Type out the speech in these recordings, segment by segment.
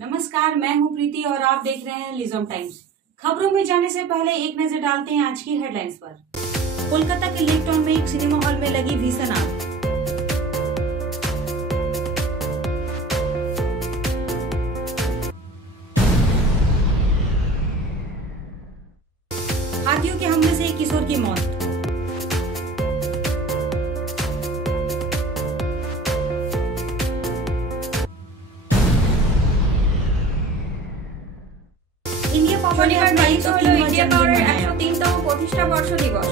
नमस्कार, मैं हूं प्रीति और आप देख रहे हैं लिजम टाइम्स। खबरों में जाने से पहले एक नजर डालते हैं आज की हेडलाइंस पर। कोलकाता के लेक टाउन में एक सिनेमा हॉल में लगी भीषण आग। हाथियों के हमले से एक किशोर की मौत। শনিবার পালিত হলো ইন্ডিয়া পাওয়ারের 103তম প্রতিষ্ঠা বর্ষ দিবস।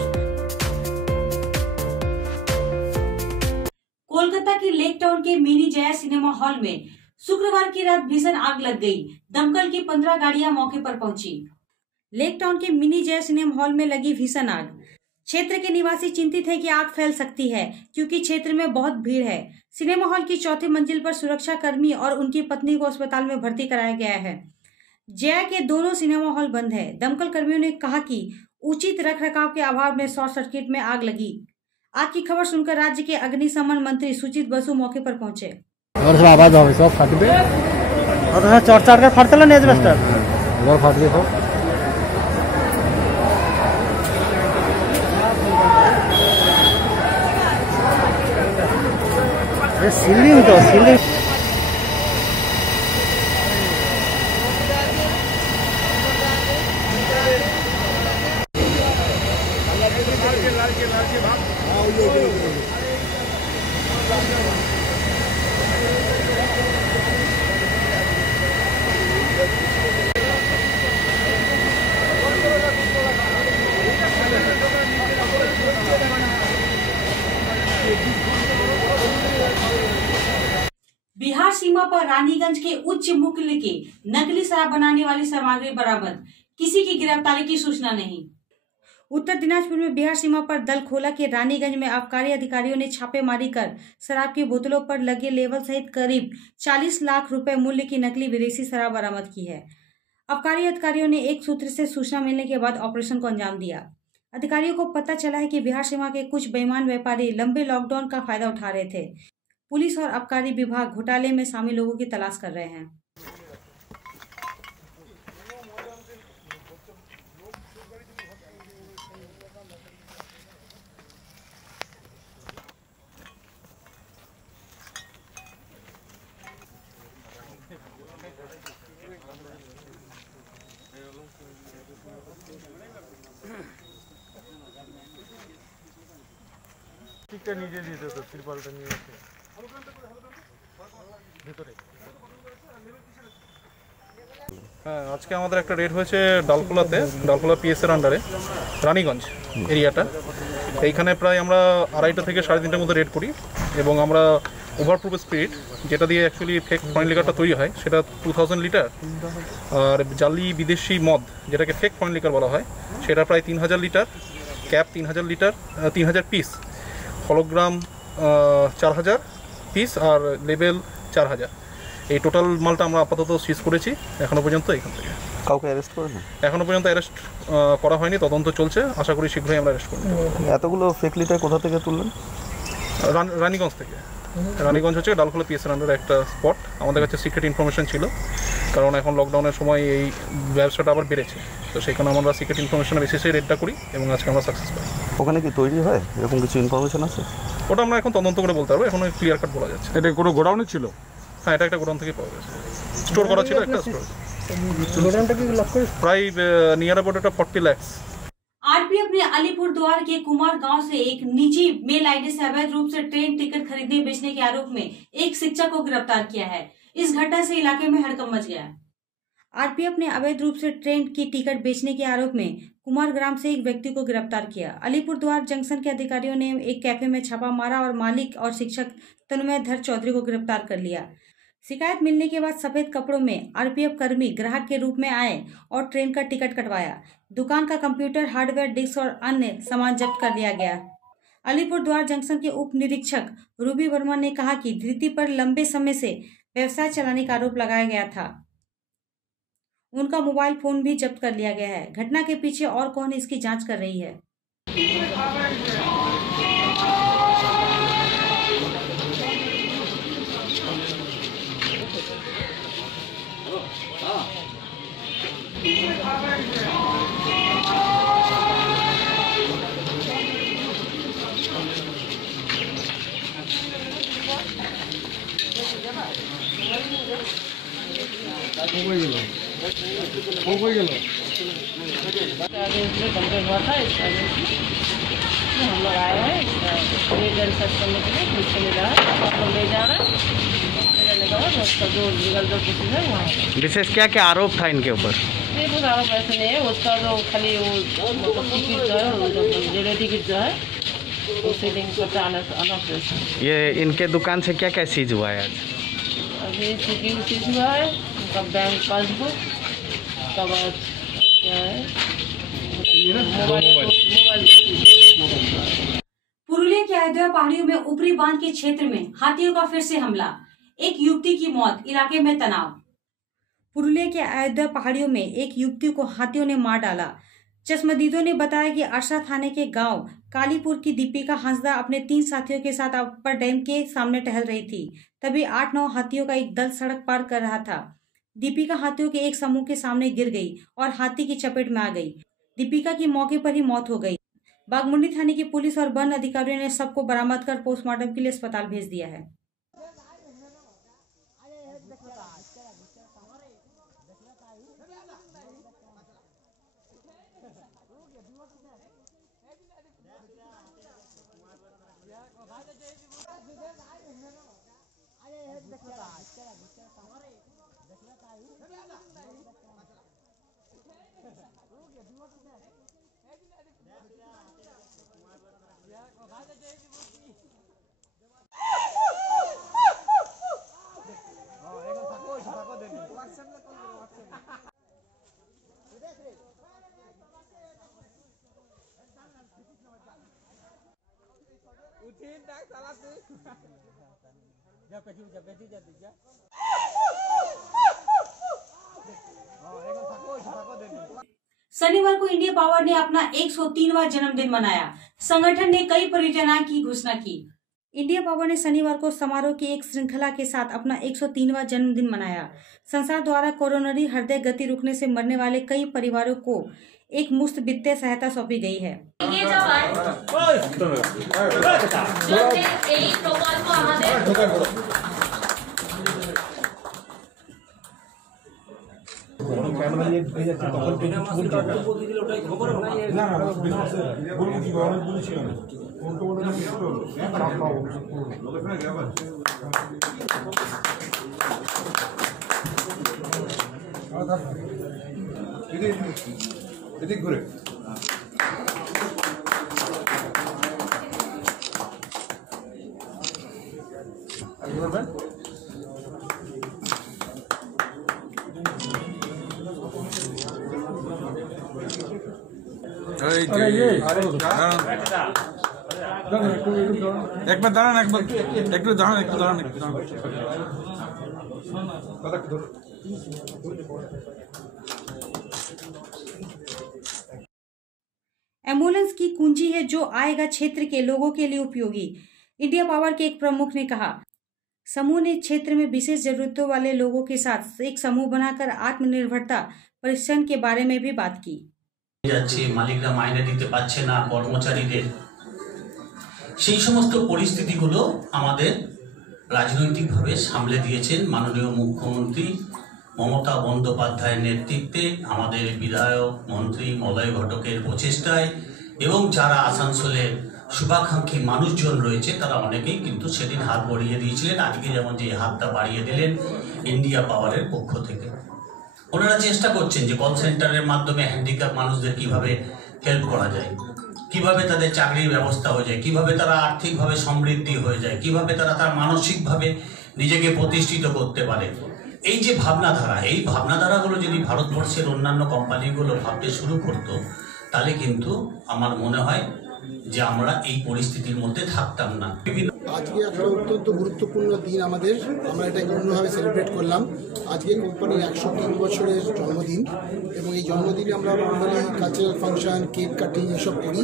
कोलकाता के लेक टाउन के मिनी जया सिनेमा हॉल में शुक्रवार की रात भीषण आग लग गई। दमकल की 15 गाड़ियां मौके पर पहुंची। लेक टाउन के मिनी जया सिनेमा हॉल में लगी भीषण आग। क्षेत्र के निवासी चिंतित है कि आग फैल सकती है क्योंकि क्षेत्र में बहुत भीड़ है। सिनेमा हॉल की चौथी मंजिल पर सुरक्षा कर्मी और उनकी पत्नी को अस्पताल में भर्ती कराया गया है। जया के दोनों सिनेमा हॉल बंद है। दमकल कर्मियों ने कहा कि उचित रखरखाव के अभाव में शॉर्ट सर्किट में आग लगी। आग की खबर सुनकर राज्य के अग्निशमन मंत्री सुचित बसु मौके पर पहुंचे। आवाज হবে সব ফাটবে অথবা চড়চড় করে ফাটছিল না এজবেস্টার এবার ফাটবে সব এ সিলিং তো সিলিং बिहार सीमा पर रानीगंज के उच्च मूल्य के नकली शराब बनाने वाली सामग्री बरामद। किसी की गिरफ्तारी की सूचना नहीं। उत्तर दिनाजपुर में बिहार सीमा पर दलखोला के रानीगंज में आबकारी अधिकारियों ने छापेमारी कर शराब की बोतलों पर लगे लेबल सहित करीब 40 लाख रुपए मूल्य की नकली विदेशी शराब बरामद की है। आबकारी अधिकारियों ने एक सूत्र से सूचना मिलने के बाद ऑपरेशन को अंजाम दिया। अधिकारियों को पता चला है कि बिहार सीमा के कुछ बेईमान व्यापारी लंबे लॉकडाउन का फायदा उठा रहे थे। पुलिस और आबकारी विभाग घोटाले में शामिल लोगों की तलाश कर रहे हैं। টিকটা নিজে দিতে তো তিরপালটা নিয়ে এসে ভিতরে হ্যাঁ, আজকে আমাদের একটা রেড হয়েছে ডালখোলাতে, ডালখোলা পিএসের আন্ডারে রানীগঞ্জ এরিয়াটা। এইখানে প্রায় আমরা 2:30 থেকে 3:30টার মধ্যে রেড করি এবং আমরা ওভারপ্রুফ স্পিরিট, যেটা দিয়ে অ্যাকচুয়ালি ফেক ফরেন লিকারটা তৈরি হয়, সেটা 2000 লিটার, আর জালি বিদেশি মদ যেটাকে ফেক ফরেন লিকার বলা হয় সেটা প্রায় 3000 litre, cap 3000 litre, 3000 piece, hologram 4000 piece আর লেবেল 4000। এই টোটাল মালটা আমরা আপাতত সিজ করেছি এখনো পর্যন্ত। এখান থেকে কাউকে অ্যারেস্ট করেন? এখনো পর্যন্ত অ্যারেস্ট করা হয়নি, তদন্ত চলছে। আশা করি শীঘ্রই আমরা অ্যারেস্ট করব। এতগুলো ফেক লিটার কোথা থেকে তুললেন? রানীগঞ্জ থেকে। রানীগঞ্জ হচ্ছে ডালখোলা পিএসের আন্ডারে একটা স্পট। আমাদের কাছে সিক্রেট ইনফরমেশন ছিল, কারণ এখন লকডাউনের সময় এই ব্যবসাটা আবার বেড়েছে, তো সেখানে আমরা সিক্রেট ইনফরমেশনের বেসিসে রেডটা করি এবং আজকে আমরা সাকসেস পাই। ওখানে কি তৈরি হয় এরকম কিছু ইনফরমেশন আছে? ওটা আমরা এখন তদন্ত করে বলতে পারবো, এখনো ক্লিয়ার কাট বলা যাচ্ছে। এটা কোনো গোডাউনে ছিল? হ্যাঁ, এটা একটা গোডাউন থেকে পাওয়া গেছে, স্টোর করা ছিল একটা স্টোর। গোডাউনটা কি লক করে? প্রায় নিয়ার अबाउट 40 लाख। आरपीएफ ने अलीपुरद्वार के कुमार गांव से एक निजी मेल आईडी से अवैध रूप से ट्रेन टिकट खरीदने बेचने के आरोप में एक शिक्षक को गिरफ्तार किया है। इस घटना से इलाके में हड़कंप मच गया। आरपीएफ ने अवैध रूप से ट्रेन की टिकट बेचने के आरोप में कुमार ग्राम से एक व्यक्ति को गिरफ्तार किया। अलीपुरद्वार जंक्शन के अधिकारियों ने एक कैफे में छापा मारा और मालिक और शिक्षक तन्मय धर चौधरी को गिरफ्तार कर लिया। शिकायत मिलने के बाद सफेद कपड़ों में आरपीएफ कर्मी ग्राहक के रूप में आए और ट्रेन का टिकट कटवाया। दुकान का कंप्यूटर, हार्डवेयर, डिस्क और अन्य सामान जब्त कर लिया गया। अलीपुरद्वार जंक्शन के उप निरीक्षक रूबी वर्मा ने कहा कि धृति पर लंबे समय से व्यवसाय चलाने का आरोप लगाया गया था। उनका मोबाइल फोन भी जब्त कर लिया गया है। घटना के पीछे और कौन है, इसकी जांच कर रही है। कंप्लेंट हुआ था इसका हम लोग आए हैं सर्च करने के लिए, पुलिस को ले जा रहा है, ले जा रहा है, लेने का बाद उसका जो लीगल जो केसेस है वहाँ। विशेष क्या क्या आरोप था इनके ऊपर? ये कुछ आरोप ऐसे नहीं है, उसका जो खाली वो मतलब टिकट जो है, वो जो रेलवे टिकट जो है उसे लिंक करता अनऑपरेशन। ये इनके दुकान से क्या क्या सीज हुआ है आज? अभी सीपीयू सीज हुआ है, उनका बैंक पासबुक, उसका बाद क्या है मोबाइल। पुरुलिया के अयोध्या पहाड़ियों में ऊपरी बांध के क्षेत्र में हाथियों का फिर से हमला, एक युवती की मौत, इलाके में तनाव। पुरुलिया के अयोध्या पहाड़ियों में एक युवती को हाथियों ने मार डाला। चश्मदीदों ने बताया कि अरसा थाने के गांव कालीपुर की दीपिका हंसदा अपने 3 साथियों के साथ अपर डैम के सामने टहल रही थी। तभी 8-9 हाथियों का एक दल सड़क पार कर रहा था। दीपिका हाथियों के एक समूह के सामने गिर गई और हाथी की चपेट में आ गई। दीपिका की मौके पर ही मौत हो गई। बागमुंडी थाने की पुलिस और वन अधिकारियों ने सबको बरामद कर पोस्टमार्टम के लिए अस्पताल भेज दिया है। शनिवार को इंडिया पावर ने अपना 103वां जन्मदिन मनाया। संगठन ने कई परियोजनाओं की घोषणा की। इंडिया पावर ने शनिवार को समारोह की एक श्रृंखला के साथ अपना 103वां जन्मदिन मनाया। संस्था द्वारा कोरोनरी हृदय गति रुकने से मरने वाले कई परिवारों को एक मुफ्त वित्तीय सहायता सौंपी गई है। একবার দাঁড়ান, একটু দাঁড়ান। एम्बुलेंस की कुंजी है जो आएगा क्षेत्र के लोगों के लिए उपयोगी, इंडिया पावर के एक प्रमुख ने कहा। समूह ने क्षेत्र में विशेष जरूरतों वाले लोगों के साथ एक समूह बनाकर आत्मनिर्भरता परीक्षण के बारे में भी बात की। मालिकरा माइने दिते पाরছে না কর্মচারীদের, সেই সমস্ত পরিস্থিতিগুলো আমাদের রাজনৈতিকভাবে সামলে দিয়েছেন মাননীয় মুখ্যমন্ত্রী মমতা বন্দ্যোপাধ্যায়ের নেতৃত্বে, আমাদের বিধায়ক মন্ত্রী মলয় ঘটকের প্রচেষ্টায় এবং যারা আসানসোলে শুভাকাঙ্ক্ষী মানুষজন রয়েছে তারা অনেকেই কিন্তু সেদিন হাত বাড়িয়ে দিয়েছিলেন। আজকে যেমন যে হাতটা বাড়িয়ে দিলেন ইন্ডিয়া পাওয়ারের পক্ষ থেকে, ওনারা চেষ্টা করছেন যে কল সেন্টারের মাধ্যমে হ্যান্ডিক্যাপ মানুষদের কিভাবে হেল্প করা যায়, কিভাবে তাদের চাকরির ব্যবস্থা হয়ে যায়, কিভাবে তারা আর্থিকভাবে সমৃদ্ধি হয়ে যায়, কিভাবে তারা তার মানসিকভাবে নিজেকে প্রতিষ্ঠিত করতে পারে। এই যে ভাবনাধারা, এই ভাবনাধারাগুলো যদি ভারতবর্ষের অন্যান্য কোম্পানিগুলো ভাবতে শুরু করতো তাহলে কিন্তু আমার মনে হয় যে আমরা এই পরিস্থিতির মধ্যে থাকতাম না। আজকে একটা অত্যন্ত গুরুত্বপূর্ণ দিন আমাদের, আমরা এটাকে অন্যভাবে সেলিব্রেট করলাম। আজকে কোম্পানির 103 বছরের জন্মদিন এবং এই জন্মদিনে আমরা normally cultural function, cake cutting এসব করি।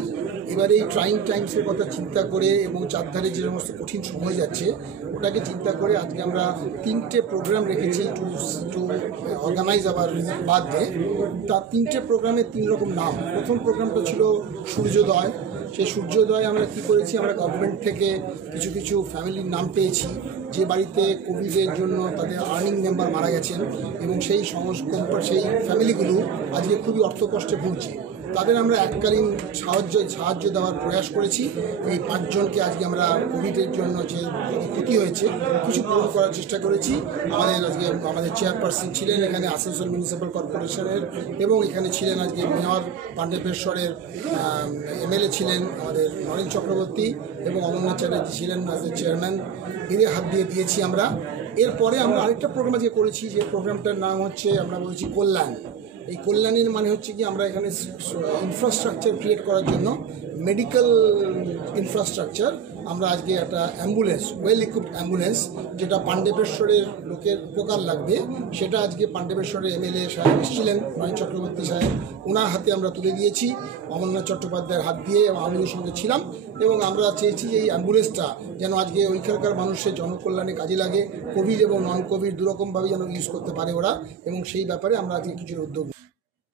এবারে এই ট্রাইং টাইমসের কথা চিন্তা করে এবং চারধারে যে সমস্ত কঠিন সময় যাচ্ছে ওটাকে চিন্তা করে আজকে আমরা 3টে প্রোগ্রাম রেখেছি টু অর্গানাইজ আওয়ার বার্থডে। তার 3টে প্রোগ্রামের 3 রকম নাম। প্রথম প্রোগ্রামটা ছিল সূর্যোদয়। সেই সূর্যোদয় আমরা কী করেছি, আমরা গভর্নমেন্ট থেকে কিছু কিছু ফ্যামিলির নাম পেয়েছি যে বাড়িতে কোভিডের জন্য তাদের আর্নিং মেম্বার মারা গেছেন এবং সেই সেই ফ্যামিলিগুলো আজকে খুবই অর্থকষ্টে ভুগছে। তাদের আমরা এককালীন সাহায্য দেওয়ার প্রয়াস করেছি। এই 5 জনকে আজকে আমরা কোভিডের জন্য যে ক্ষতি হয়েছে কিছু পূরণ করার চেষ্টা করেছি। আমাদের চেয়ারপারসন ছিলেন এখানে আসানসোল মিউনিসিপ্যাল কর্পোরেশনের, এবং এখানে ছিলেন আজকে মেয়র পাণ্ডবেশ্বরের MLA ছিলেন আমাদের নরেন চক্রবর্তী, এবং অমরনাথ চ্যাটার্জি ছিলেন আমাদের চেয়ারম্যান। এদের হাত দিয়ে দিয়েছি আমরা। এরপরে আমরা আরেকটা প্রোগ্রাম আজকে করেছি, যে প্রোগ্রামটার নাম হচ্ছে আমরা বলছি কল্যাণ। এই কল্যাণের মানে হচ্ছে কি, আমরা এখানে ইনফ্রাস্ট্রাকচার ক্রিয়েট করার জন্য মেডিকেল ইনফ্রাস্ট্রাকচার আমরা আজকে একটা অ্যাম্বুলেন্স, ওয়েল ইকুইপড অ্যাম্বুলেন্স, যেটা পাণ্ডবেশ্বরের লোকের উপকার লাগবে, সেটা আজকে পাণ্ডবেশ্বরের MLA সাহেব এসেছিলেন নয়ন চক্রবর্তী সাহেব, ওনার হাতে আমরা তুলে দিয়েছি অমরনাথ চট্টোপাধ্যায়ের হাত দিয়ে, এবং আমিও সঙ্গে ছিলাম। এবং আমরা চেয়েছি এই অ্যাম্বুলেন্সটা যেন আজকে ওইখানকার মানুষের জনকল্যাণে কাজে লাগে, কোভিড এবং নন কোভিড দুরকমভাবে যেন ইউজ করতে পারে ওরা, এবং সেই ব্যাপারে আমরা আজকে কিছু উদ্যোগ।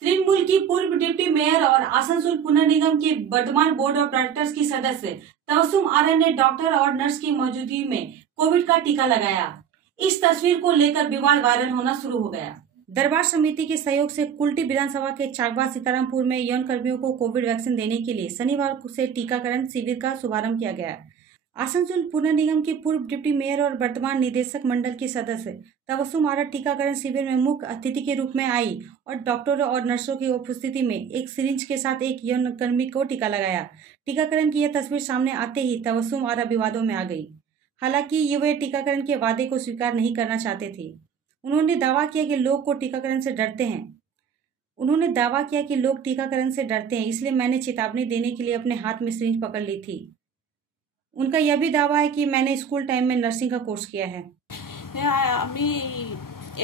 तृणमूल की पूर्व डिप्टी मेयर और आसनसोल पुनः निगम के वर्तमान बोर्ड ऑफ डायरेक्टर्स की सदस्य तबस्सुम आर्य ने डॉक्टर और नर्स की मौजूदगी में कोविड का टीका लगाया। इस तस्वीर को लेकर विवाद वायरल होना शुरू हो गया। दरबार समिति के सहयोग से कुल्टी विधानसभा के चाकबा सीतारामपुर में यौन कर्मियों को कोविड वैक्सीन देने के लिए शनिवार से टीकाकरण शिविर का शुभारंभ किया गया। आसनसोल पुनः निगम के पूर्व डिप्टी मेयर और वर्तमान निदेशक मंडल की सदस्य तबस्सुम आर्य टीकाकरण शिविर में मुख्य अतिथि के रूप में आई और डॉक्टरों और नर्सों की उपस्थिति में एक सिरिंज के साथ एक यौन कर्मी को टीका लगाया। टीकाकरण की यह तस्वीर सामने आते ही तबस्सुम आर्य विवादों में आ गई। हालांकि वे टीकाकरण के वादे को स्वीकार नहीं करना चाहते थे। उन्होंने दावा किया कि लोग टीकाकरण से डरते हैं, इसलिए मैंने चेतावनी देने के लिए अपने हाथ में सिरिंज पकड़ ली थी। उनका यह भी दावा है कि मैंने स्कूल टाइम में नर्सिंग का कोर्स किया है। আমি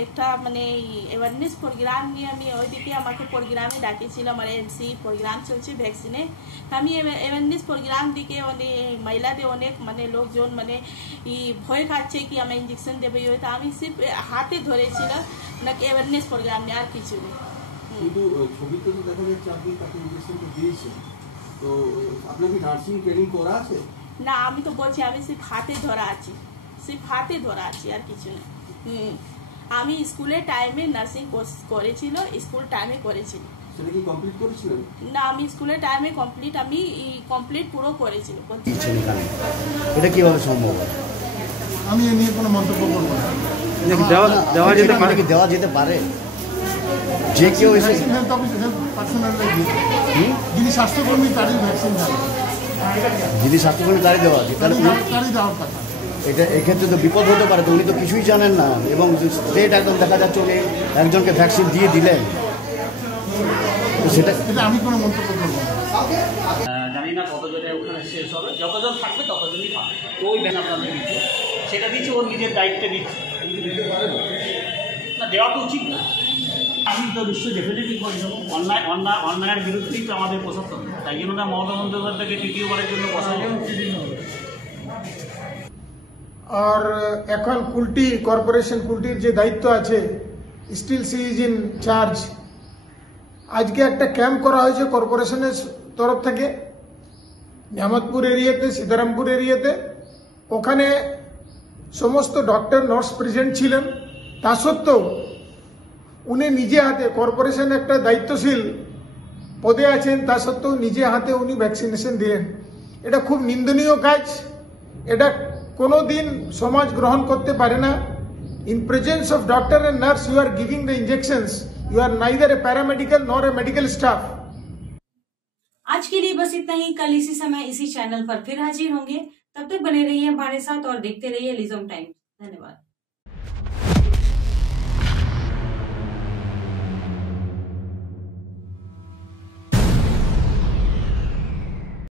একটা মানে অ্যাওয়ারনেস প্রোগ্রাম নিয়ে আমি ওইদিকে আমাকে প্রোগ্রামে ডাকিছিল, আমার MC প্রোগ্রাম চলছে ভ্যাকসিনে। আমি অ্যাওয়ারনেস প্রোগ্রাম দিকে অনেক মহিলাদের অনেক মানে লোকজন মানে ভয় খাচ্ছে কি আমি ইঞ্জেকশন দেবে, তো আমি সির্ফ হাতে ধরেছিল নাকি অ্যাওয়ারনেস প্রোগ্রাম নিয়ে, আর কিছু নেই। কিন্তু ছবিতে তো দেখা যাচ্ছে আপনি তাকে ইঞ্জেকশনটা দিয়েছেন, তো আপনার কি নার্সিং ট্রেনিং করা আছে? না, আমি তো বলছি আমি সির্ফ হাতে ধরা আছি, আর কিছু না। আমি স্কুলের টাইমে নার্সিং কোর্স করেছিল, স্কুল টাইমে করেছিল। সেটা কি কমপ্লিট করেছিলেন? না, আমি স্কুলের টাইমে কমপ্লিট পুরো করেছিল। এটা কিভাবে সম্ভব? আমি এ নিয়ে কোনো মন্তব্য করব না। দেওয়া যেতে পারে যে কেউ এসে হেলথ অফিসার পার্সোনাল যিনি স্বাস্থ্যকর্মী তারই ভ্যাকসিন দেওয়া, যদি স্বাস্থ্যকর্মী তারই দেওয়া আছে, তাহলে তারই দেওয়ার কথা। এটা এক্ষেত্রে তো বিপদ হতে পারে, তো উনি তো কিছুই জানেন না, এবং স্টেট একদম দেখা যাচ্ছে উনি একজনকে ভ্যাকসিন দিয়ে দিলেন, তো সেটা আমি কোনো মন্তব্য করব না। জানি না কতজনের ওখানে শেষ হবে, যতজন থাকবে ততজনই পাবে। তো ওই ব্যান আপনাদের দিচ্ছে, সেটা দিচ্ছে ওর নিজের দায়িত্বে দিচ্ছে না, দেওয়া তো উচিত না। আমি তো নিশ্চয়ই ডেফিনেটলি অন্যায়ের বিরুদ্ধেই তো আমাদের প্রশাসন, তাই জন্য না মমতা বন্দ্যোপাধ্যায়কে তৃতীয়বারের জন্য বসা আর এখন কুলটি কর্পোরেশন, কুলটির যে দায়িত্ব আছে, still she is in charge. আজকে একটা ক্যাম্প করা হয়েছে কর্পোরেশনের তরফ থেকে নিয়ামতপুর এরিয়াতে, সীতারামপুর এরিয়াতে। ওখানে সমস্ত ডক্টর নার্স প্রেজেন্ট ছিলেন। তা সত্ত্বেও উনি নিজে হাতে, কর্পোরেশন একটা দায়িত্বশীল পদে আছেন, তা সত্ত্বেও নিজে হাতে উনি ভ্যাকসিনেশন দিলেন। এটা খুব নিন্দনীয় কাজ, এটা কোনোদিন সমাজ গ্রহণ করতে পারে না। In presence of doctor and nurse you are giving the injections, you are neither a paramedical nor a medical staff. आज के लिए बस इतना ही। कल इसी समय इसी चैनल पर फिर हाजिर होंगे, तब तक बने रहिए हमारे साथ और देखते रहिए लिजम टाइम्स। धन्यवाद।